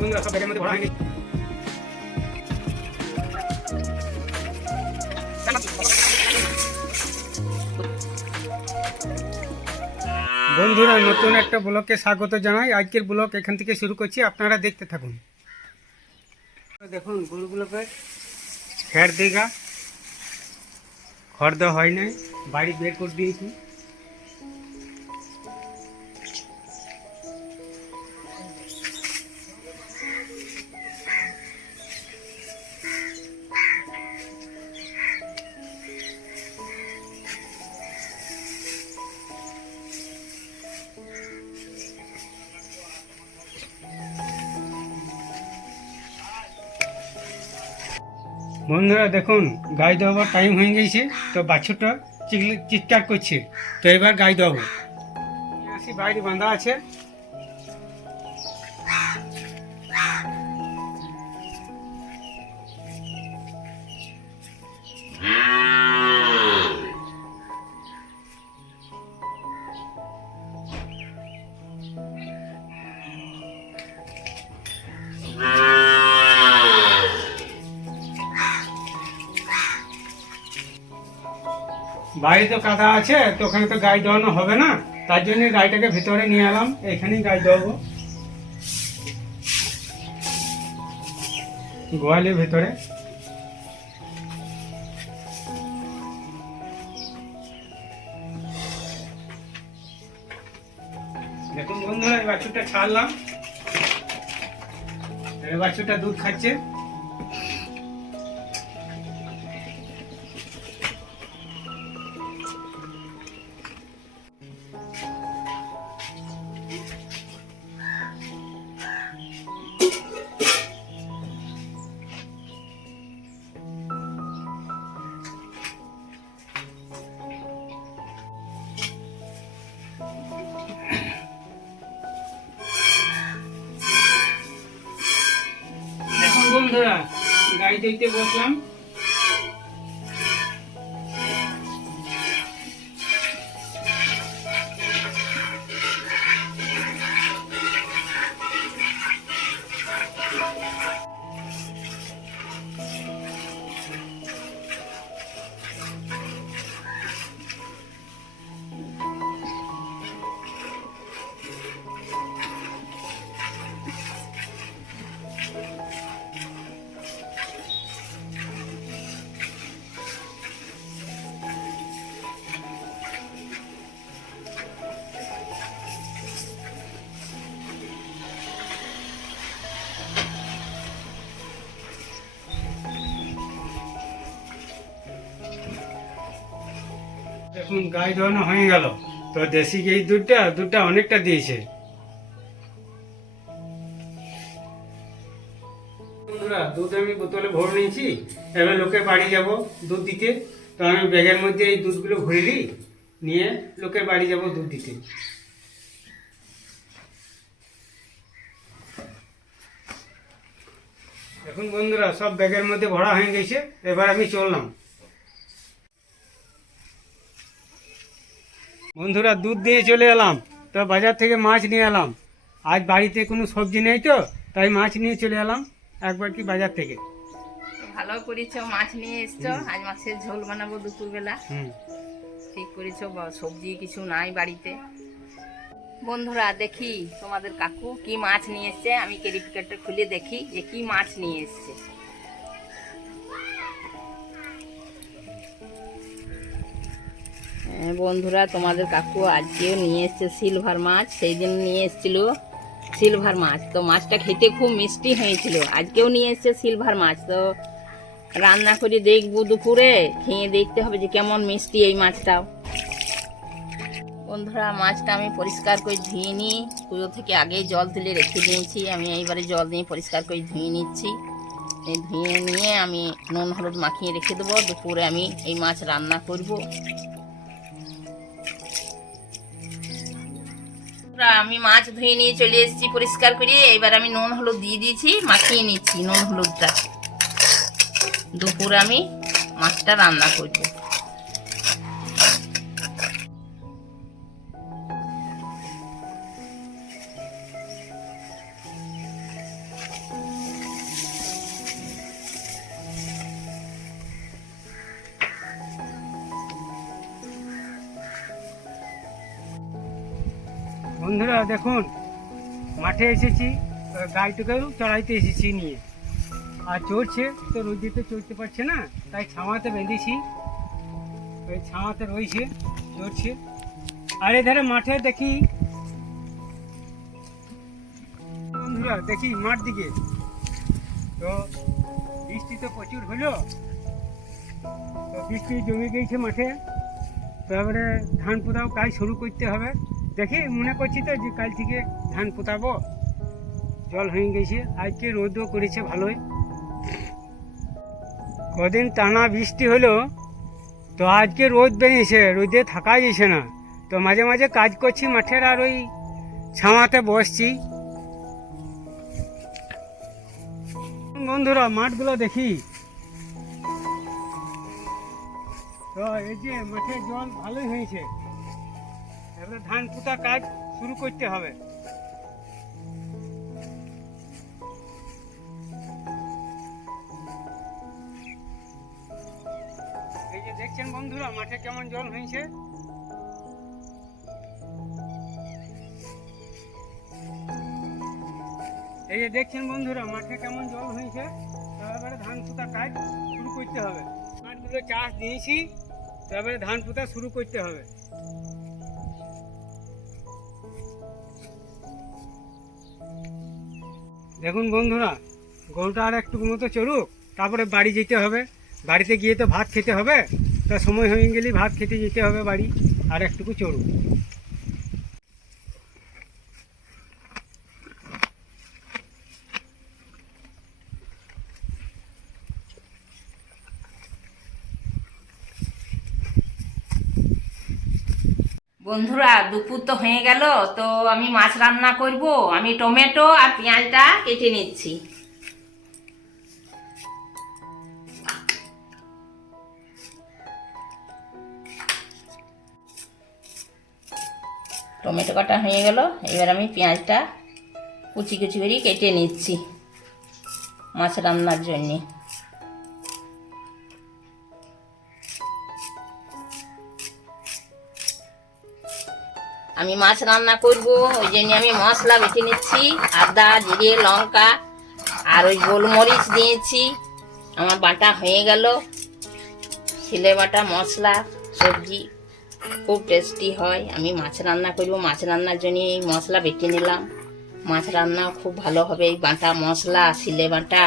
বন্ধুরা সব ব্যাগের মধ্যে ভরা বন্ধুরা নতুন একটা ব্লকে স্বাগত জানাই। আজকের ব্লক এখান থেকে শুরু করছি। আপনারা দেখতে থাকুন। দেখুন গরুগুলোকে খের দেগা খড় দেওয়া হয় নাই বাড়ি বের করে দিয়েছি। বন্ধুরা, দেখুন, গাই দেওয়ার টাইম হয়ে গেছে, তো বাছুরটা চিৎকার করছে। তো এবার গাই দেবো আসি, বাইরে বাঁধা আছে। বাইরে তো কাদা আছে, তো ওখানে তো গাই দেওয়ানো হবে না। তার জন্য গাইটাকে ভেতরে নিয়ে এলাম এখানেই গাই দেবো গোয়ালের ভেতরে। দেখুন বন্ধুরা, এই বাছুরটা ছাড়লাম। বাছুরটা দুধ খাচ্ছে। বন্ধুরা গাড়ি দেখতে বসলাম। দেখুন গাই ধোয়ানো হয়ে গেল। তো দেশি এই দুধটা দুধটা অনেকটা দিয়েছে। বন্ধুরা, দুধ আমি বোতলে ভরে নিয়েছি। এবার লোকের বাড়ি যাব দুধ দিতে। তো আমি ব্যাগের মধ্যে এই দুধগুলো ভরে নিই নিয়ে লোকের বাড়ি যাব দুধ দিতে। এখন বন্ধুরা, সব ব্যাগের মধ্যে ভরা হয়ে গেছে। এবার আমি চললাম। বন্ধুরা দুধ দিয়ে চলে এলাম। তো বাজার থেকে মাছ নিয়ে এলাম। আজ বাড়িতে কোনো সবজি নেই তো তাই মাছ নিয়ে চলে এলাম। একবার কি বাজার থেকে? ভালো করেছ মাছ নিয়ে এসছো। আজ মাছের ঝোল বানাবো দুপুরবেলা। ঠিক করেছ সবজি কিছু নাই বাড়িতে। বন্ধুরা দেখি তোমাদের কাকু কি মাছ নিয়ে এসছে। আমি ক্যারিফিকেটটা খুলে দেখি যে কি মাছ নিয়ে এসছে। বন্ধুরা, তোমাদের কাকু আজকেও নিয়ে এসছে সিলভার মাছ, সেই দিন নিয়ে এসেছিল সিলভার মাছ। তো মাছটা খেতে খুব মিষ্টি হয়েছিল। আজকেও নিয়ে এসছে সিলভার মাছ। তো রান্না করে, দেখব দুপুরে। খেয়ে দেখতে হবে যে কেমন মিষ্টি এই মাছটাও। বন্ধুরা, মাছটা আমি পরিষ্কার করে ধুয়ে নিই। পুজো থেকে আগে জল তুলে রেখে দিয়েছি। আমি এইবারে জল দিয়ে পরিষ্কার করে ধুয়ে নিচ্ছি। এই ধুয়ে নিয়ে আমি নুন, হলুদ মাখিয়ে রেখে দেবো। দুপুরে আমি এই মাছ রান্না করব। বন্ধুরা, আমি মাছ ধুয়ে নিয়ে চলে এসেছি পরিষ্কার করে। এবার আমি নুন হলুদ দিয়ে দিয়েছি মাখিয়ে নিচ্ছি নুন হলুদটা। দুপুর আমি মাছটা রান্না করব। বন্ধুরা দেখুন মাঠে এসেছি আহ, গাইটাকেও চড়াইতে এসেছি নিয়ে। আর চড়ছে তো রোদিতে চড়তে পারছে না তাই ছামাতে বেঁধেছি। ওই ছামাতে রয়েছে চড়ছে। আর এধারে মাঠে দেখি বন্ধুরা দেখি মাঠ দিকে। তো বৃষ্টি তো প্রচুর হলো তো বৃষ্টি জমে গিয়েছে মাঠে। তারপরে ধান পোতাও কাজ শুরু করতে হবে। দেখি, মনে করছি তো যে কাল থেকে ধান পোতাবো। জল হয়ে গেছে, আজকে রোদও করেছে ভালোই। কদিন টানা বৃষ্টি হলো, তো আজকে রোদ বেরিয়েছে, রোদে থাকা যাচ্ছে না। তো মাঝে মাঝে কাজ করছি, মাঠের আর ওই ছামাতে বসছি। বন্ধুরা, মাঠগুলো দেখি। তো এই যে মাঠে জল ভালোই হয়েছে। এবারে ধান পোতা কাজ শুরু করতে হবে। এই যে দেখছেন বন্ধুরা, মাঠে কেমন জল হয়েছে? এই যে দেখছেন বন্ধুরা, মাঠে কেমন জল হয়েছে? তারপরে ধান পোতা কাজ শুরু করতে হবে। মাঠগুলো চাষ দিয়েছি তারপরে ধান পোতা শুরু করতে হবে। দেখুন বন্ধুরা, গরুটা আর একটু মতো চলুক তারপরে বাড়ি যেতে হবে। বাড়িতে গিয়ে তো ভাত খেতে হবে, তা সময় হয়ে গেলেই ভাত খেতে যেতে হবে বাড়ি, আর একটুকু চড়ুক। বন্ধুরা, দুপুর তো হয়ে গেল, তো আমি মাছ রান্না করব। আমি টমেটো আর পেঁয়াজটা কেটে নিচ্ছি। টমেটো কাটা হয়ে গেল, এবার আমি পেঁয়াজটা কুচি কুচি করে কেটে নিচ্ছি মাছ রান্নার জন্যে। আমি মাছ রান্না করব, ওই জন্য আমি মশলা বেটে নিচ্ছি, আদা, জিরে, লঙ্কা, আর ওই গোলমরিচ দিয়েছি। আমার বাটা হয়ে গেল। ছিলে বাটা মশলা, সবজি খুব টেস্টি হয়। আমি মাছ রান্না করব। মাছ রান্নার জন্য এই মশলা বেটে নিলাম। মাছ রান্না খুব ভালো হবে। এই বাটা মশলা শিলে বাটা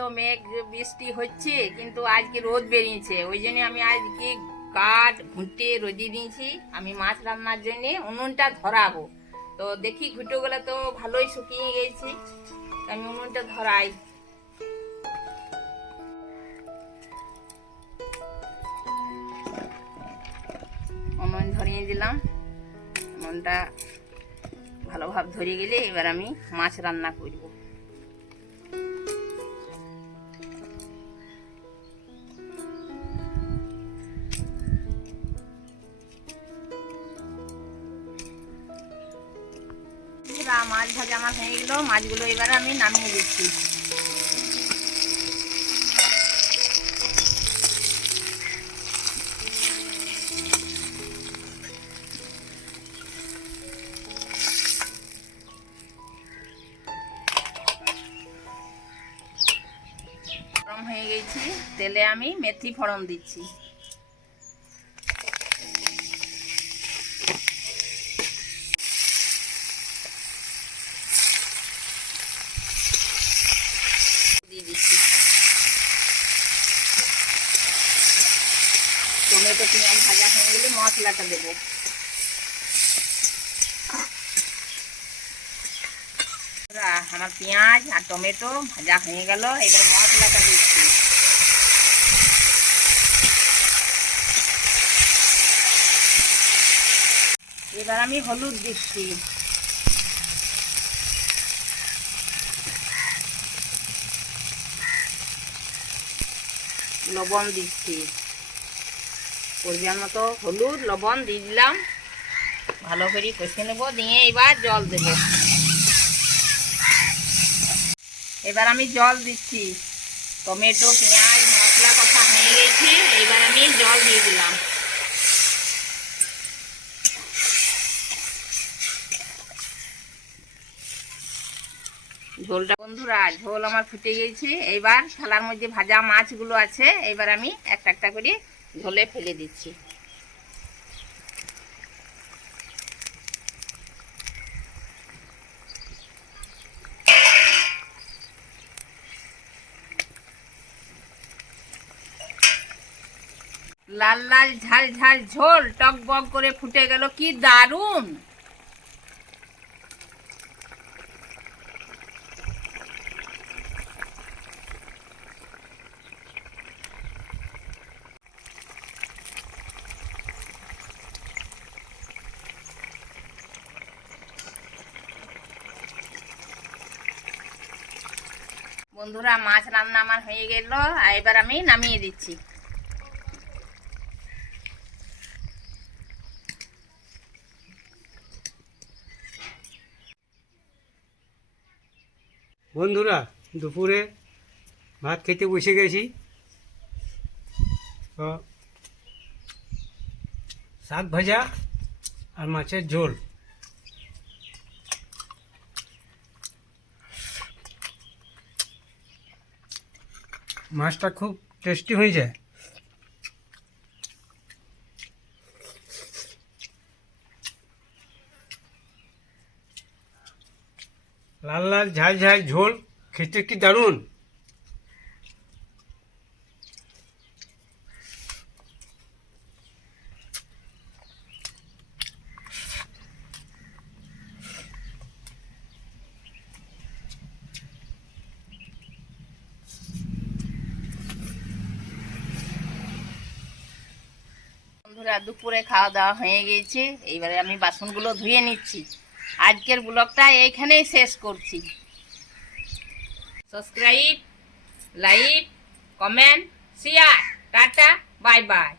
তো মেঘ, বৃষ্টি হচ্ছে, কিন্তু আজকে রোদ বেরিয়েছে। ওই জন্য আমি আজকে কাঠ, ঘুঁটে রোদি দিয়েছি। আমি মাছ রান্নার জন্য উনুনটা ধরাবো। তো দেখি ঘুঁটোগুলো তো ভালোই শুকিয়ে গেছে। আমি উনুনটা ধরাই। উনুন ধরিয়ে দিলাম। উনুনটা ভালোভাবে ধরিয়ে গেলে এবার আমি মাছ রান্না করব। হয়ে গেল, মাছগুলো এবার আমি নামিয়ে দিচ্ছি। গরম হয়ে গেছি, তেলে আমি মেথি ফোড়ন দিচ্ছি দিয়ে দিচ্ছি টমেটো পেঁয়াজ ভাজা হয়ে গেলে মশলাটা দেবো। আমার পেঁয়াজ আর টমেটো ভাজা হয়ে গেল, এবার মশলাটা দিচ্ছি। এবার আমি হলুদ দিচ্ছি। লবণ দিচ্ছি। পরিমাণ মতো হলুদ, লবণ দিয়ে দিলাম। ভালো করে কষে নেব, দিয়ে এবার জল দেব। এবার আমি জল দিচ্ছি। টমেটো, পেঁয়াজ, মশলা কষা হয়ে গেছে, এবার আমি জল দিয়ে দিলাম। ঝোলটা বন্ধুরা, ঝোল আমার ফুটে গেছে। এইবার থালার মধ্যে ভাজা মাছগুলো আছে, এবার আমি একটা একটা করে ঝোলে ফেলে দিচ্ছি। লাল লাল ঝাল ঝাল ঝোল, টক বক করে ফুটে গেল, কি দারুণ! বন্ধুরা, মাছ রান্না আমার হয়ে গেল, আর এবার আমি নামিয়ে দিচ্ছি। বন্ধুরা, দুপুরে ভাত খেতে বসে গেছি। শাক ভাজা আর মাছের ঝোল। মাছটা খুব টেস্টি হয়ে যায়। লাল লাল ঝাল ঝাল ঝোল খেতে কি দারুণ বন্ধুরা দুপুরে খাওয়া দাওয়া হয়ে গেছে। এইবারে আমি বাসনগুলো ধুয়ে নিচ্ছি। আজকের ব্লগটা এইখানেই শেষ করছি। Subscribe like comment share tata bye bye